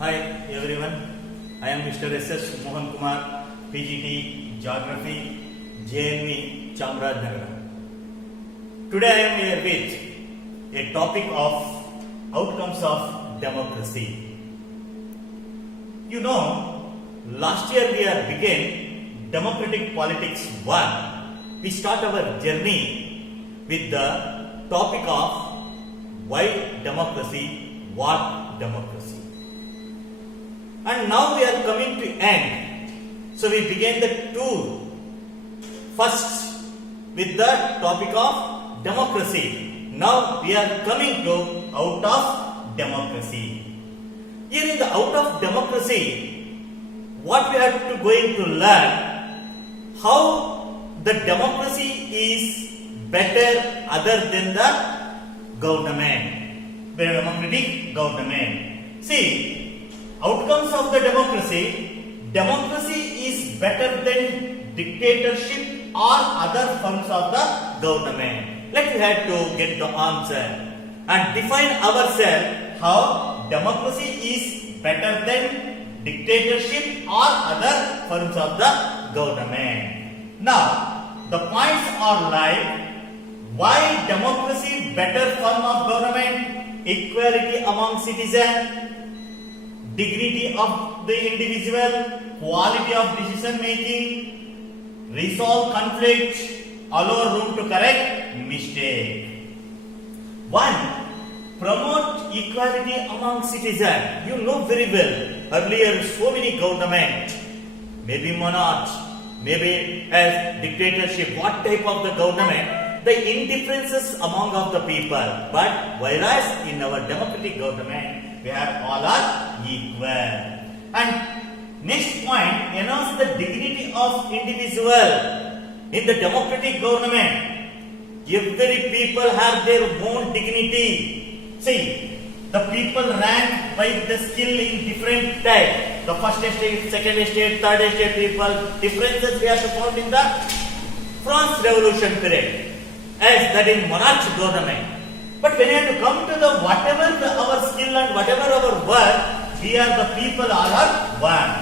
Hi everyone, I am Mr. S.S. Mohan Kumar, PGT Geography, JNV Chamarajanagar. Today I am here with a topic of outcomes of democracy. You know, last year we have began Democratic Politics 1. We start our journey with the topic of why democracy, what democracy. And now we are coming to end. So we began the tour first with the topic of democracy. Now we are coming to out of democracy. Here in the out of democracy, what we are going to learn, how the democracy is better other than the government, the democratic government. See, outcomes of the democracy is better than dictatorship or other forms of the government. Let's have to get the answer and define ourselves how democracy is better than dictatorship or other forms of the government. Now, the points are like why democracy better form of government, equality among citizens, dignity of the individual, quality of decision making, resolve conflict, allow room to correct mistake. 1. Promote equality among citizens. You know very well, earlier so many government, maybe monarch, maybe as dictatorship, what type of the government, the indifferences among of the people. But whereas in our democratic government, we have all are equal. And next point, enhance the dignity of individual. In the democratic government, every people have their own dignity. See, the people rank by the skill in different type. The first estate, second estate, third estate people, differences we have to found in the France Revolution period, as that in monarch government. But when you have to come to the whatever our skill and whatever our work, we are the people all are one.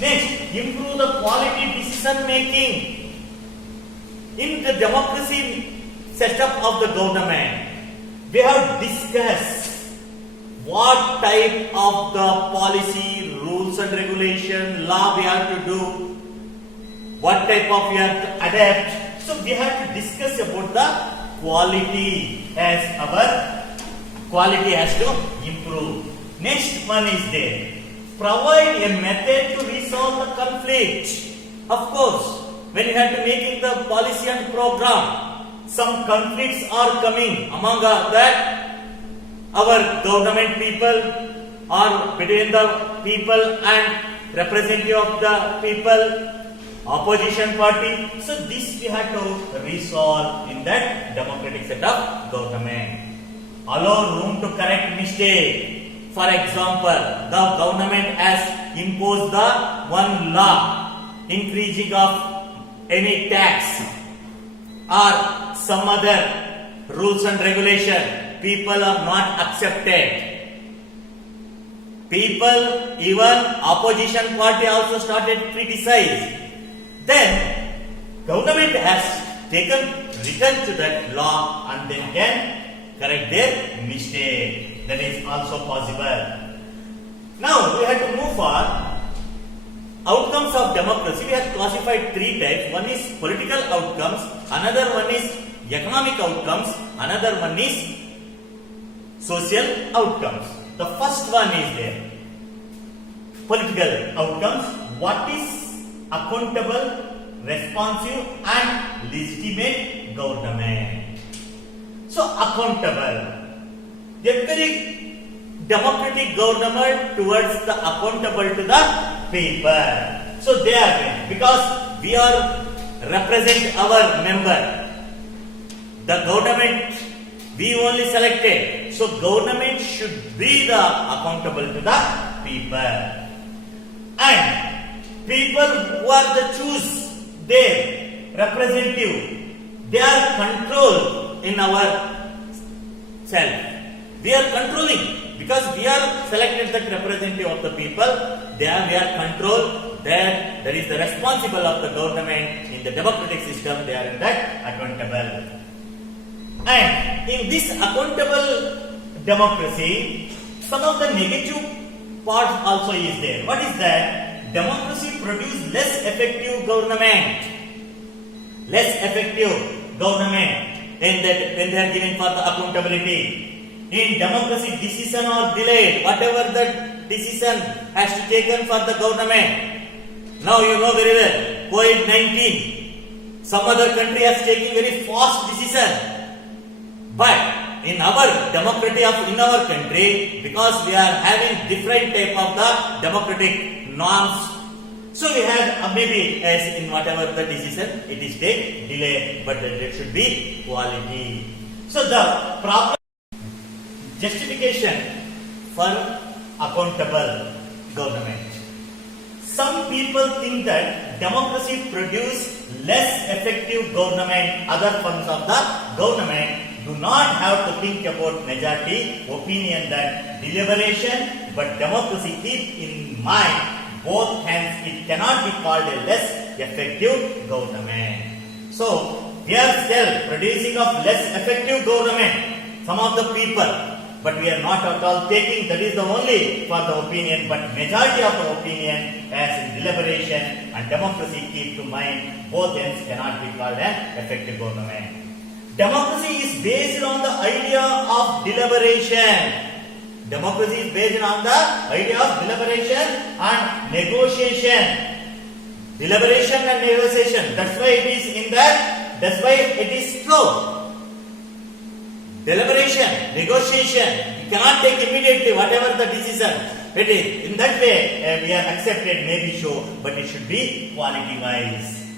Next, improve the quality decision making. In the democracy setup of the government, we have discussed what type of the policy, rules and regulation, law we have to do, what type of we have to adapt. So we have to discuss about the quality, as our quality has to improve. Next one is there. Provide a method to resolve the conflict. Of course, when you have to making the policy and program, some conflicts are coming among that our government people or between the people and representative of the people, opposition party. So this we have to resolve in that democratic setup government. Allow room to correct mistake. For example, the government has imposed the one law increasing of any tax or some other rules and regulation. People are not accepted. People, even opposition party also started criticize. Then government has returned to that law and then can correct their mistake. That is also possible. Now we have to move for outcomes of democracy. We have classified three types. One is political outcomes, another one is economic outcomes, another one is social outcomes. The first one is there. Political outcomes. What is accountable, responsive and legitimate government? So accountable. Every democratic government towards the accountable to the people. So they are because we are represent our member. The government we only selected. So government should be the accountable to the people. And people who are the choose their representative, they are control in our self. We are controlling. because we are selected the representative of the people. There we are controlled. There is the responsible of the government in the democratic system. They are in that accountable. And in this accountable democracy, some of the negative parts also is there. What is that? Democracy produces less effective government. Less effective government when they are given for the accountability. In democracy, decision are delayed. Whatever the decision has to taken for the government. Now you know very well, COVID-19. Some other country has taken very fast decision. But in our democracy in our country, because we are having different type of the democratic norms, so we have maybe as in whatever the decision it is take delay, but there should be quality. So the problem justification for accountable government. Some people think that democracy produce less effective government. Other forms of the government do not have to think about majority opinion that deliberation, but democracy keep in mind both hands. It cannot be called a less effective government. So we are still producing of less effective government. Some of the people. But we are not at all taking, that is the only for the opinion, but majority of the opinion as in deliberation and democracy keep to mind both ends cannot be called an effective government. Democracy is based on the idea of deliberation. Democracy is based on the idea of deliberation and negotiation. Deliberation and negotiation, that's why it is in that, that's why it is slow. Deliberation, negotiation, you cannot take immediately whatever the decision it is. In that way, we are accepted, maybe so, but it should be quality wise.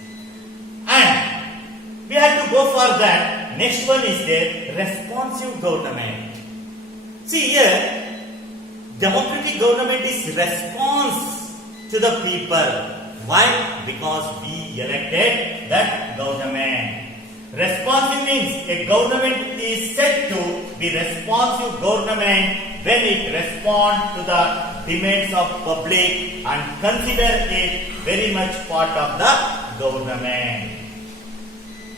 And we have to go for that. Next one is the responsive government. See here, democratic government is response to the people. Why? Because we elected that government. Responsive means a government is said to be responsive government when it responds to the demands of public and consider it very much part of the government.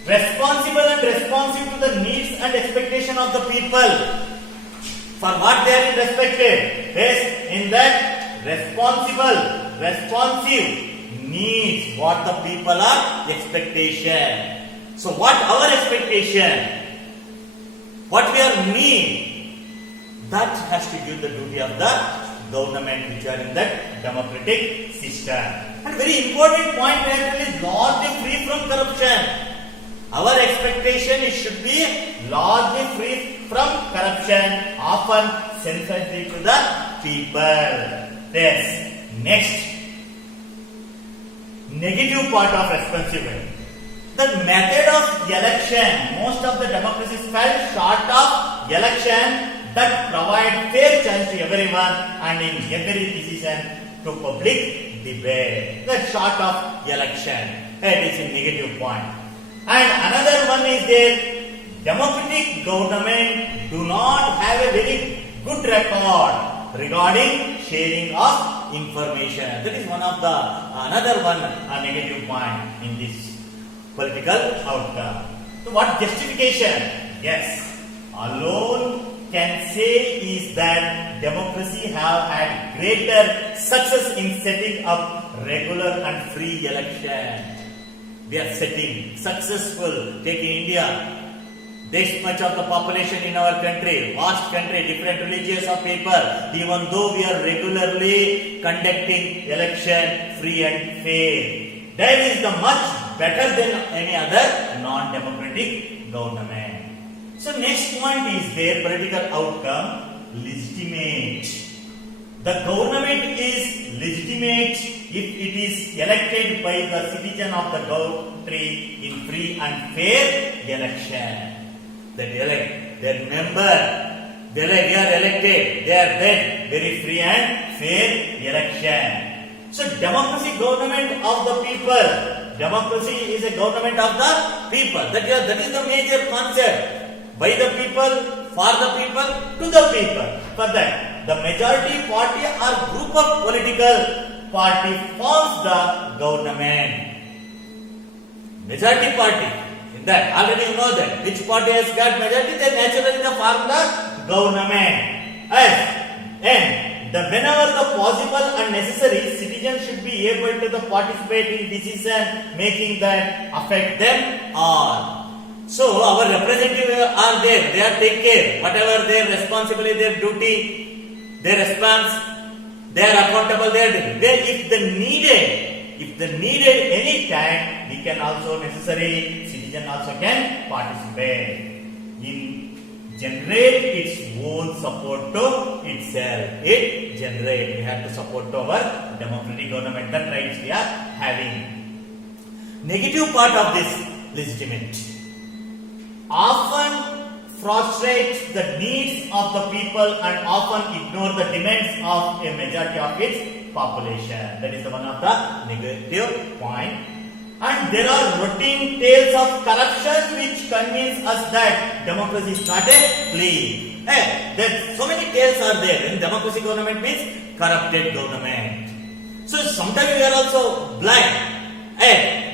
Responsible and responsive to the needs and expectation of the people. For what they are respected? Yes, in that responsible, responsive needs what the people are expectation. So what our expectation, what we are need, that has to give the duty of the government which are in that democratic system. And very important point here is largely free from corruption. Our expectation it should be largely free from corruption, often sensitive to the people. Yes. Next, negative part of responsibility. The method of election, most of the democracies fell short of election that provide fair chance to everyone and in every decision to public debate. That short of election, it is a negative point. And another one is that democratic government do not have a very good record regarding sharing of information. That is one of the another one negative point in this political outcome. So what justification? Yes, alone can say is that democracy have had greater success in setting up regular and free election. We are setting successful. Take in India, this much of the population in our country, vast country, different religions of people. Even though we are regularly conducting election free and fair, that is the much better than any other non-democratic government. So next point is their political outcome legitimate. The government is legitimate if it is elected by the citizen of the country in free and fair election. They elect their member, they are elected, they are then very free and fair election. So democracy government of the people. Democracy is a government of the people. That is the major concept. By the people, for the people, to the people. For that. the majority party or group of political party forms the government. Majority party, in that already you know that which party has got majority, they naturally they form the government. And whenever the possible and necessary, citizens should be able to participate in decision making that affect them all. So our representatives are there, they are take care, whatever their responsibility, their duty, their response, they are accountable, they are doing. If the needed any time, we can also necessary, citizen also can participate in generate its own support to itself. It generate, we have to support to our democratic government, that rights we are having. Negative part of this legitimate often frustrates the needs of the people and often ignore the demands of a majority of its population. That is one of the negative point. And there are routine tales of corruption which convince us that democracy is not a clean. There so many tales are there. In democracy, government means corrupted government. So sometimes we are also blind.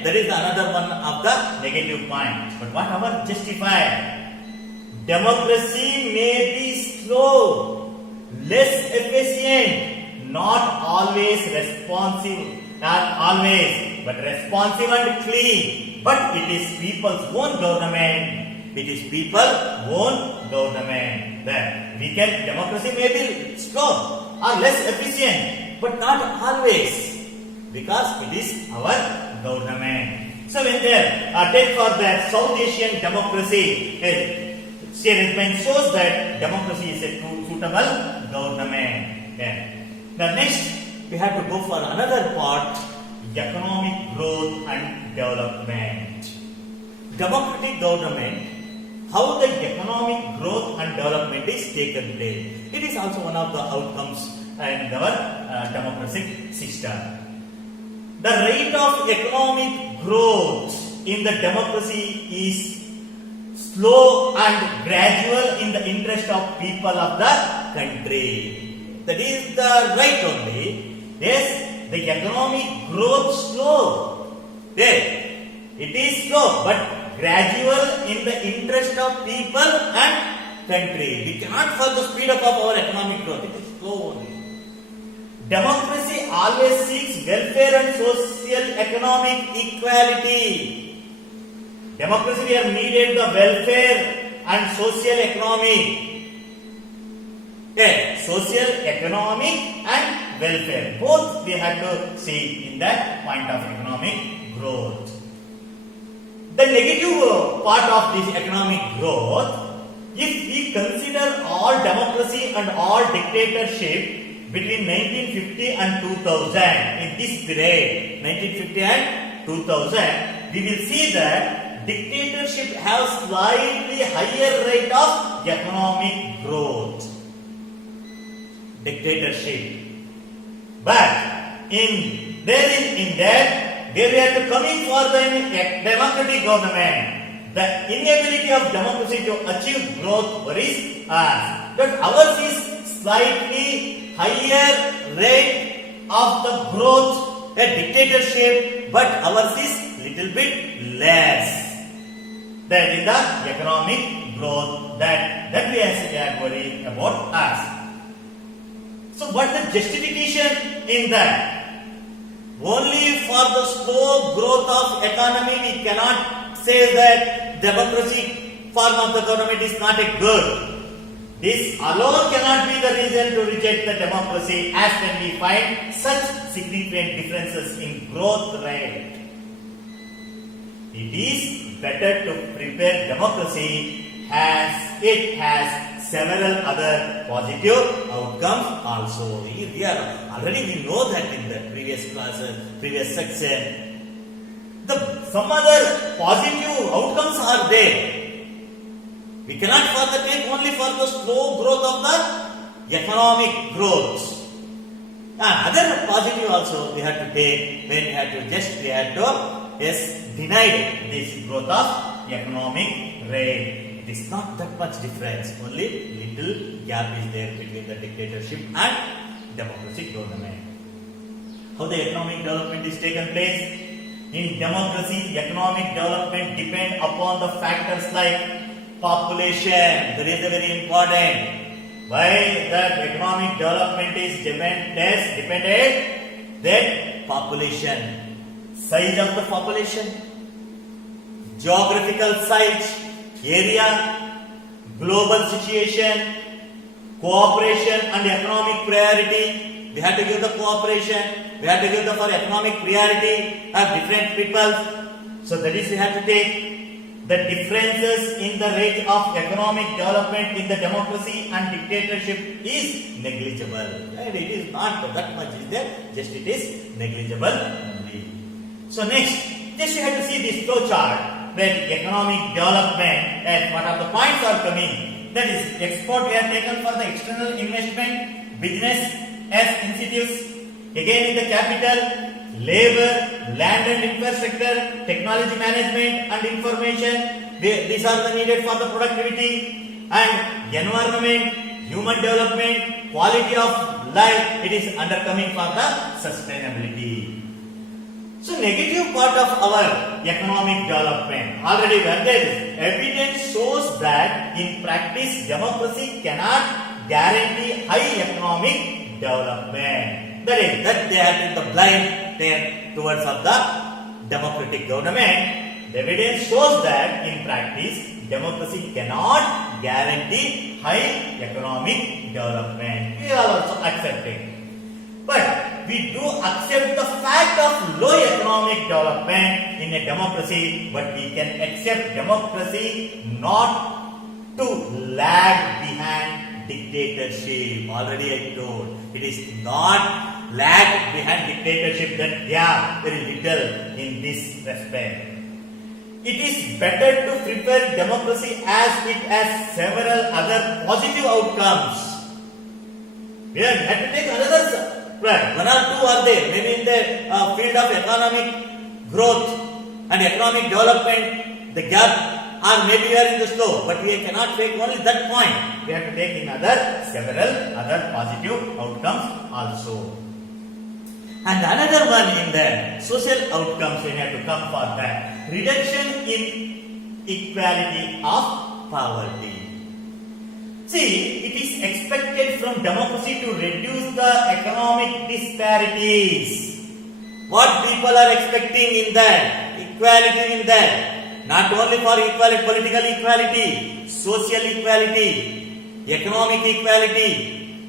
That is another one of the negative point. But whatever justified, democracy may be slow, less efficient, not always responsive, not always, but responsive and clean. But it is people's own government. It is people's own government. That we can, democracy may be slow or less efficient, but not always, because it is our government. So when there, take for that South Asian democracy, statement shows that democracy is a suitable government. Now next, we have to go for another part, economic growth and development. Democratic government, how the economic growth and development is taken place. It is also one of the outcomes in our democratic system. The rate of economic growth in the democracy is slow and gradual in the interest of people of the country. That is the right only. Yes, the economic growth slow. Yes, it is slow but gradual in the interest of people and country. We cannot for the speed up of our economic growth. It is slow only. Democracy always seeks welfare and social economic equality. Democracy, we have needed the welfare and social economic. Social economic and welfare. Both we have to see in that point of economic growth. The negative part of this economic growth, if we consider all democracy and all dictatorship between 1950 and 2000, in this period, 1950 and 2000, we will see that dictatorship has slightly higher rate of economic growth. Dictatorship. But in that, where we are coming for the democratic government, the inability of democracy to achieve growth worries us. But ours is slightly higher rate of the growth, a dictatorship, but ours is little bit less. That is the economic growth that we are worrying about us. So what the justification in that? Only for the slow growth of economy we cannot say that democracy form of the government is not a good. This alone cannot be the reason to reject the democracy, as when we find such significant differences in growth rate. It is better to prepare democracy as it has several other positive outcomes also. We know that in the previous classes, previous section. Some other positive outcomes are there. We cannot further take only for the slow growth of the economic growth. Other positive also we have to take when we have to deny this growth of economic rate. It is not that much difference. Only little gap is there between the dictatorship and democratic government. How the economic development is taken place? In democracy, economic development depend upon the factors like population. That is very important. Why that economic development is dependent? That population, size of the population, geographical size, area, global situation, cooperation and economic priority. We have to give the cooperation. We have to give the for economic priority of different people. So that is we have to take. The differences in the rate of economic development in the democracy and dictatorship is negligible. Right? It is not that much is there, just it is negligible only. So next, just you have to see this flow chart where economic development and what are the points are coming. That is export we have taken for the external investment, business as institutes, again in the capital, labor, land and infrastructure, technology management and information. These are the needed for the productivity and environment, human development, quality of life. It is undercoming for the sustainability. So negative part of our economic development. Already when there is evidence shows that in practice democracy cannot guarantee high economic development. That is, that they are in the blind there towards of the democratic government. The evidence shows that in practice democracy cannot guarantee high economic development. We are also accepting. But we do accept the fact of low economic development in a democracy, but we can accept democracy not to lag behind dictatorship. Already I told. It is not lag behind dictatorship that they are very little in this respect. It is better to prepare democracy as it has several other positive outcomes. We have to take another one or two are there, maybe in the field of economic growth and economic development, the gap, or maybe we are in the slow, but we cannot take only that point. We have to take in several other positive outcomes also. And another one in the social outcomes we have to come for that. Reduction in equality of poverty. See, it is expected from democracy to reduce the economic disparities. What people are expecting in that? Equality in that. Not only for equality, political equality, social equality, economic equality.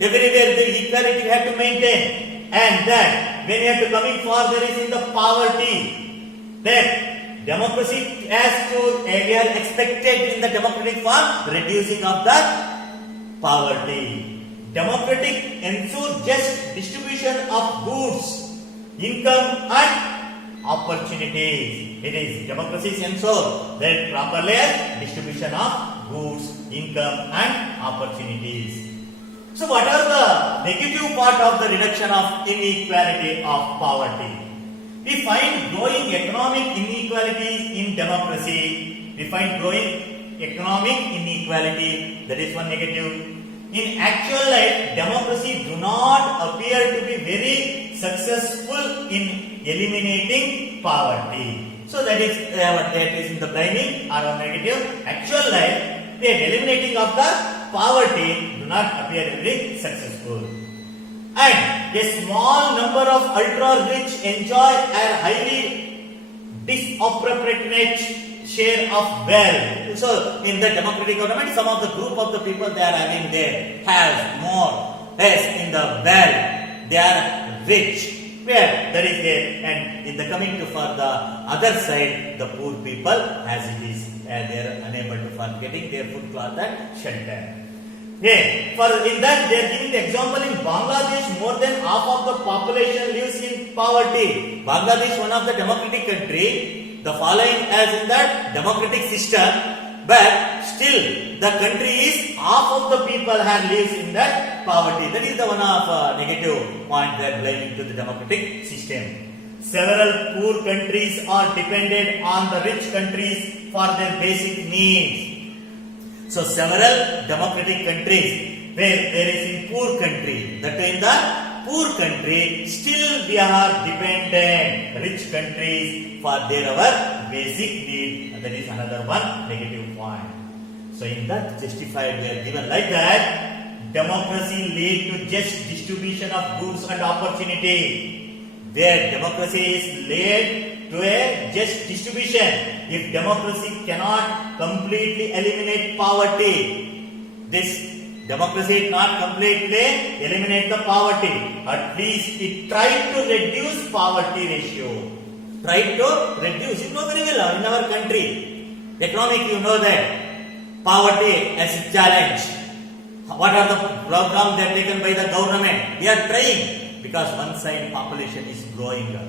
Everywhere the equality we have to maintain. And that when we have to coming further is in the poverty. That democracy has to, we are expected in the democratic form, reducing of the poverty. Democratic ensure just distribution of goods, income and opportunities. It is democracy ensure that properly distribution of goods, income and opportunities. So what are the negative part of the reduction of inequality of poverty? We find growing economic inequalities in democracy. We find growing economic inequality. That is one negative. In actual life, democracy do not appear to be very successful in eliminating poverty. So that is what that is in the blinding or negative. Actual life, the eliminating of the poverty do not appear very successful. And a small number of ultra-rich enjoy a highly disproportionate share of wealth. So, in the democratic government, some of the group of the people they are having there has more, less in the wealth. They are rich. Where there is a, and in the coming to for the other side, the poor people as it is, they are unable to for getting their food, cloth and shelter. Yeah. For in that they are giving the example in Bangladesh, more than half of the population lives in poverty. Bangladesh, one of the democratic country, the following as in that democratic system, but still the country is half of the people have lives in that poverty. That is the one of negative point they are blaming to the democratic system. Several poor countries are dependent on the rich countries for their basic needs. So several democratic countries where there is in poor country, that in the poor country still we are dependent rich countries for their our basic need, and that is another one negative point. So in that justified we are given like that democracy lead to just distribution of goods and opportunity. Where democracy is led to a just distribution. If democracy cannot completely eliminate poverty, this democracy not completely eliminate the poverty. At least it tried to reduce poverty ratio. Tried to reduce. You know very well in our country, economic you know that poverty as a challenge. What are the programs that are taken by the government? We are trying. Because one side population is growing up.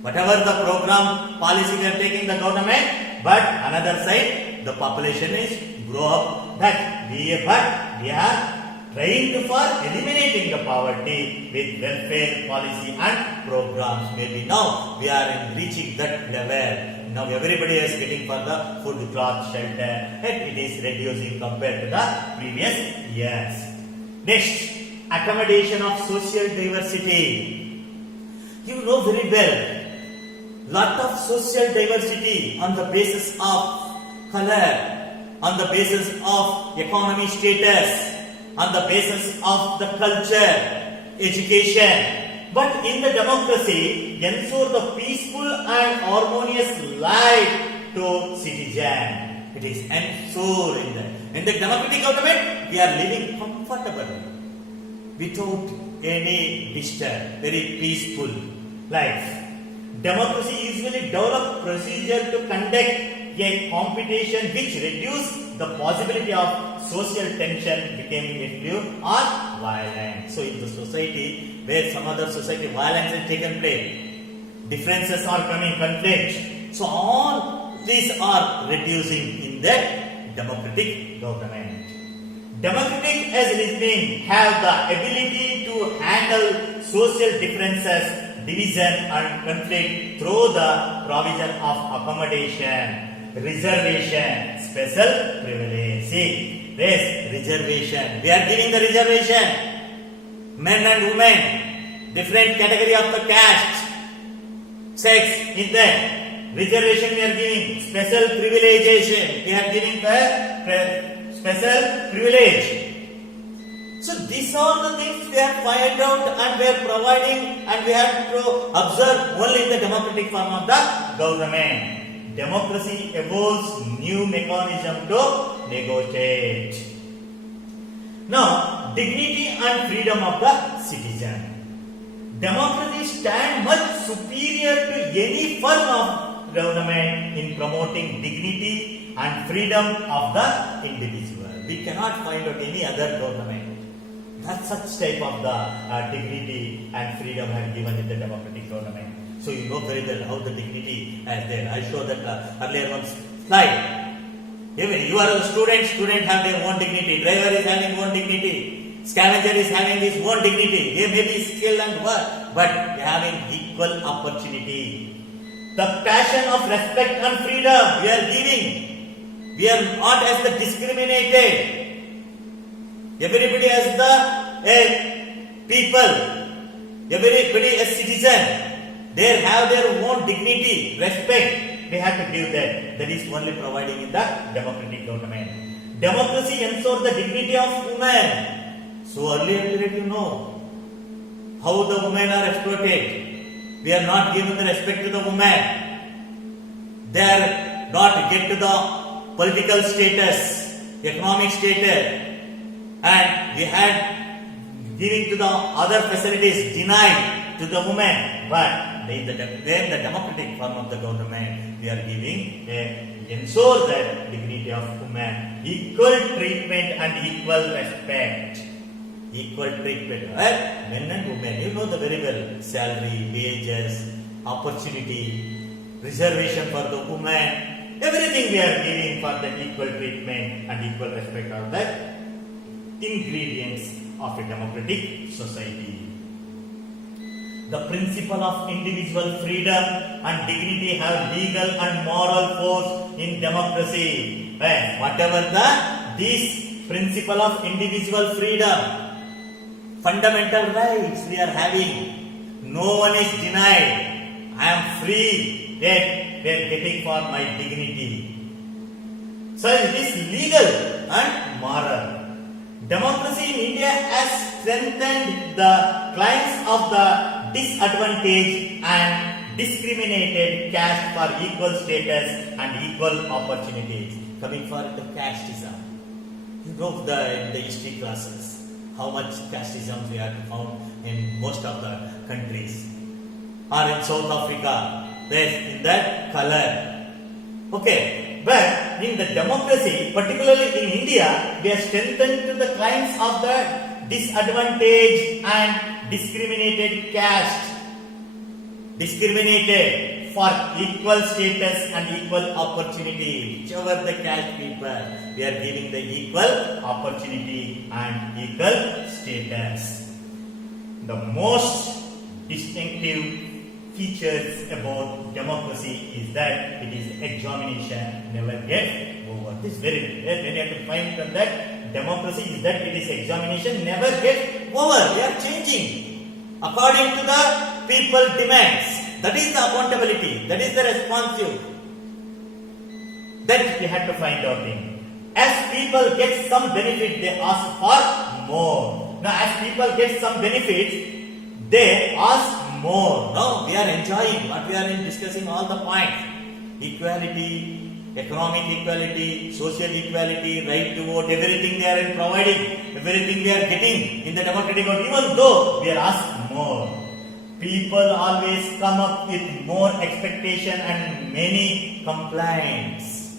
Whatever the program policy we are taking the government, but another side the population is grow up. That we are trying for eliminating the poverty with welfare policy and programs. Maybe now we are reaching that level. Now everybody is getting for the food, cloth, shelter, and it is reducing compared to the previous years. Next. Accommodation of social diversity. You know very well, lot of social diversity on the basis of color, on the basis of economy status, on the basis of the culture, education. But in the democracy, ensure the peaceful and harmonious life to citizen. It is ensured in the democratic government, we are living comfortably. Without any disturb, very peaceful life. Democracy usually develop procedure to conduct a competition which reduce the possibility of social tension becoming effective or violent. So in the society where some other society violence has taken place, differences are coming, conflict. So all these are reducing in that democratic government. Democratic as it means have the ability to handle social differences, division and conflict through the provision of accommodation, reservation, special privilege. See, this reservation. We are giving the reservation. Men and women, different category of the caste, sex in them. Reservation we are giving, special privilegation. We are giving the special privilege. So these are the things we have find out and we are providing and we have to observe only in the democratic form of the government. Democracy evolves new mechanism to negotiate. Now, dignity and freedom of the citizen. Democracy stands much superior to any form of government in promoting dignity and freedom of the individual. We cannot find out any other government that such type of the dignity and freedom have given in the democratic government. So you know very well how the dignity is there. I showed that earlier one slide. Even you are a student have their own dignity. Driver is having own dignity. Scavenger is having his own dignity. They may be skilled and work, but they are having equal opportunity. The passion of respect and freedom we are giving. We are not as the discriminated. Everybody as the people. Everybody as citizen. They have their own dignity, respect. We have to give that. That is only providing in the democratic government. Democracy ensures the dignity of women. So earlier let you know how the women are exploited. We are not giving the respect to the women. They are not get to the political status, economic status, and we had giving to the other facilities denied to the women. But in the democratic form of the government, we are giving ensure that dignity of women, equal treatment and equal respect. Equal treatment, right? Men and women, you know the very well. Salary, wages, opportunity, reservation for the women, everything we are giving for the equal treatment and equal respect are the ingredients of a democratic society. The principle of individual freedom and dignity have legal and moral force in democracy. Whatever the this principle of individual freedom, fundamental rights we are having. No one is denied. I am free, yet we are getting for my dignity. So it is legal and moral. Democracy in India has strengthened the claims of the disadvantaged and discriminated caste for equal status and equal opportunities. Coming for the casteism. You know in the history classes how much casteism we have found in most of the countries. Or in South Africa, there's in that color. Okay, but in the democracy, particularly in India, we are strengthened to the claims of the disadvantaged and discriminated caste. Discriminated for equal status and equal opportunity. Whichever the caste people, we are giving the equal opportunity and equal status. The most distinctive features about democracy is that it is examination never get over. This is very when you have to find from that democracy is that it is examination never get over. We are changing according to the people demands. That is the accountability. That is the responsive. That we have to find out in. As people get some benefit, they ask for more. Now, as people get some benefits, they ask more. Now we are enjoying what we are discussing all the points. Equality, economic equality, social equality, right to vote, everything they are providing, everything we are getting in the democratic vote, even though we are asked more. People always come up with more expectation and many complaints.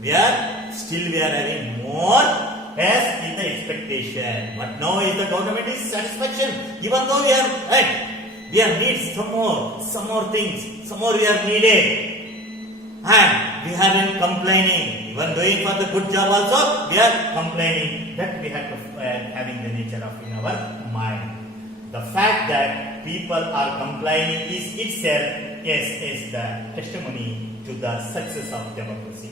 We are having more as in the expectation. But now is the government is satisfaction. Even though we are right, we are need some more things, some more we are needed. And we have been complaining. Even doing for the good job also, we are complaining. That we have to having the nature of in our mind. The fact that people are complaining is itself is the testimony to the success of democracy.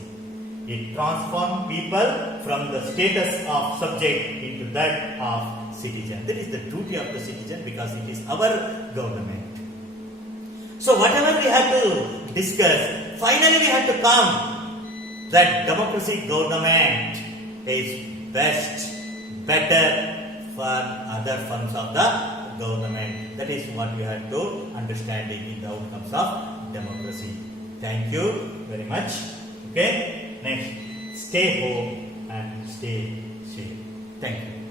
It transforms people from the status of subject into that of citizen. That is the duty of the citizen because it is our government. So whatever we have to discuss, finally we have to come that democracy government is best, better for other forms of the government. That is what we have to understanding in the outcomes of democracy. Thank you very much. Okay. Next, stay home and stay safe. Thank you.